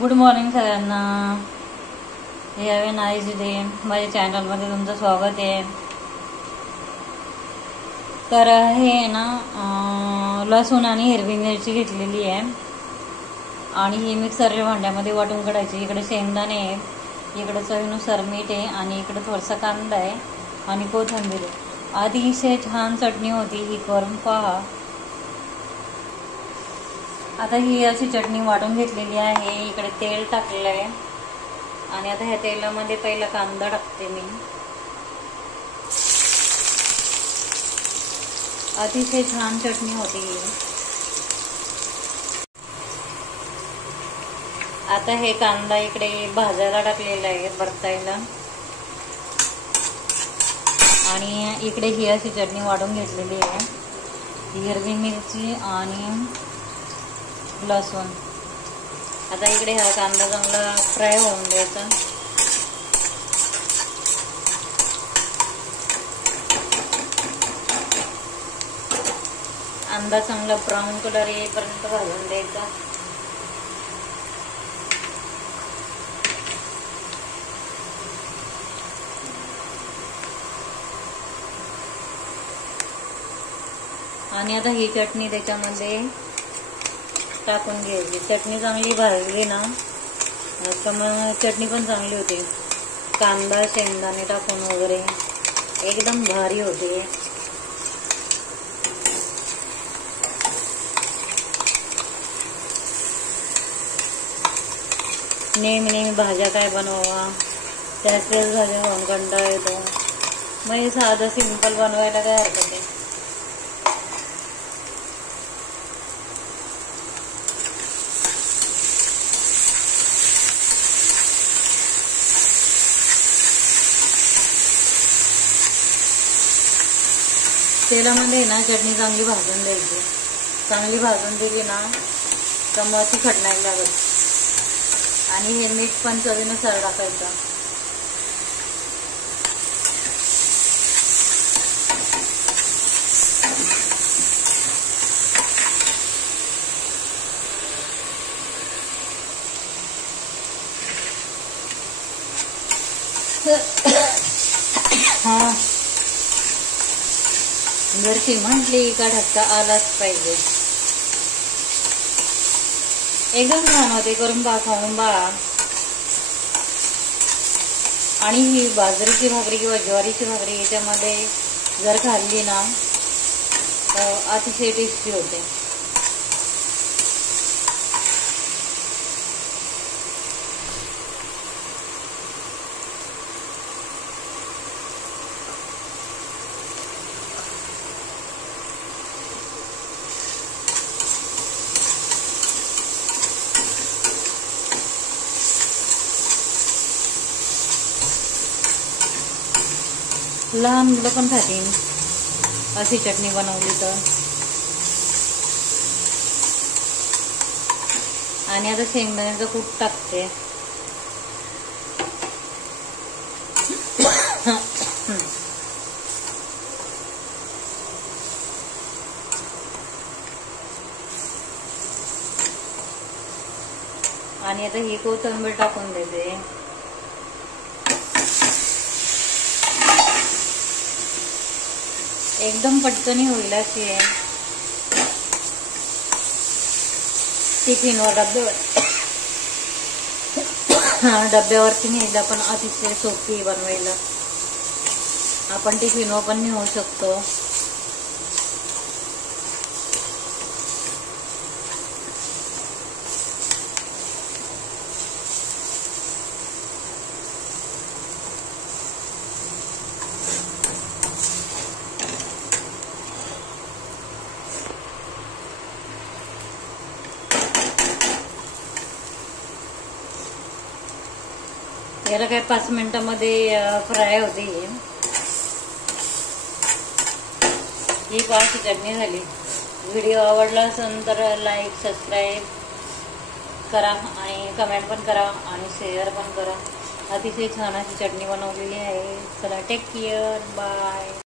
Good morning सगळ्यांना. Have a nice day. माझ्या चॅनलमध्ये तुमचं स्वागत आहे. तर हे ना लसूण आणि हिरवी मिरची घेतलेली आहे आणि ही मिक्सरच्या भांड्यामध्ये वाटून काढायची. इकडे शेंगदाणे आहे, इकडे चवीनुसार मीठ आहे आणि इकडे थोडासा कांदा आहे आणि कोथिंबीर आहे. अतिशय छान चटणी होती, ही करून पहा. आता ही अशी चटणी वाटून घेतलेली आहे. इकडे तेल टाकलेलं आहे आणि आता ह्या तेलामध्ये पहिला कांदा टाकते मी. अतिशय छान चटणी होती ही. आता हे कांदा इकडे भाजायला टाकलेला आहे, परतायला. आणि इकडे ही अशी चटणी वाटून घेतलेली आहे. हिरवी मिरची आणि लसूण. आता इकडे हा कांदा चांगला फ्राय होऊन द्यायचा. कांदा चांगला ब्राऊन कलर येईपर्यंत भाजून द्यायचा. आणि आता ही चटणी त्याच्यामध्ये टाकून घ्यायची. चटणी चांगली भाजली ना तर मग चटणी पण चांगली होते. कांदा शेंगदाणे टाकून वगैरे एकदम भारी होते. नेहमी भाज्या काय बनवावा, त्याच भाज्या खाऊन कंटाळा येतो. मग साधं सिंपल बनवायला काय हरकत आहे. तेलामध्ये ना चटणी चांगली भाजून द्यायची. चांगली भाजून दिली ना तर मग ती खटणायला लागत. आणि हे मीठ पण चवीनुसार टाकायचं. हा, मिरची म्हटली का ठसका आलाच पाहिजे. एकदम छान होते. करून बा, खाऊन बा. आणि ही बाजरीची भाकरी किंवा ज्वारीची भाकरी याच्यामध्ये जर खाल्ली ना तर अतिशय टेस्टी होते. लहान मुलं पण खातील अशी चटणी बनवली तर. आणि आता शेंगदाण्याचं कूट टाकते. आणि आता ही कोथिंबीर टाकून देते. एकदम पटकन होईल अशी आहे. टिफिनवर डब्यावरती न्यायला पण अतिशय सोपी बनवायला. आपण टिफिनवर पण नेऊ शकतो. याला काय 5 मिनिटांमध्ये फ्राय होते. ही पाच चटणी झाली. व्हिडिओ आवडला असेल तर लाईक सबस्क्राईब करा आणि कमेंट पण करा आणि शेअर पण करा. अतिशय छान अशी चटणी बनवलेली आहे. चला, टेक केअर, बाय.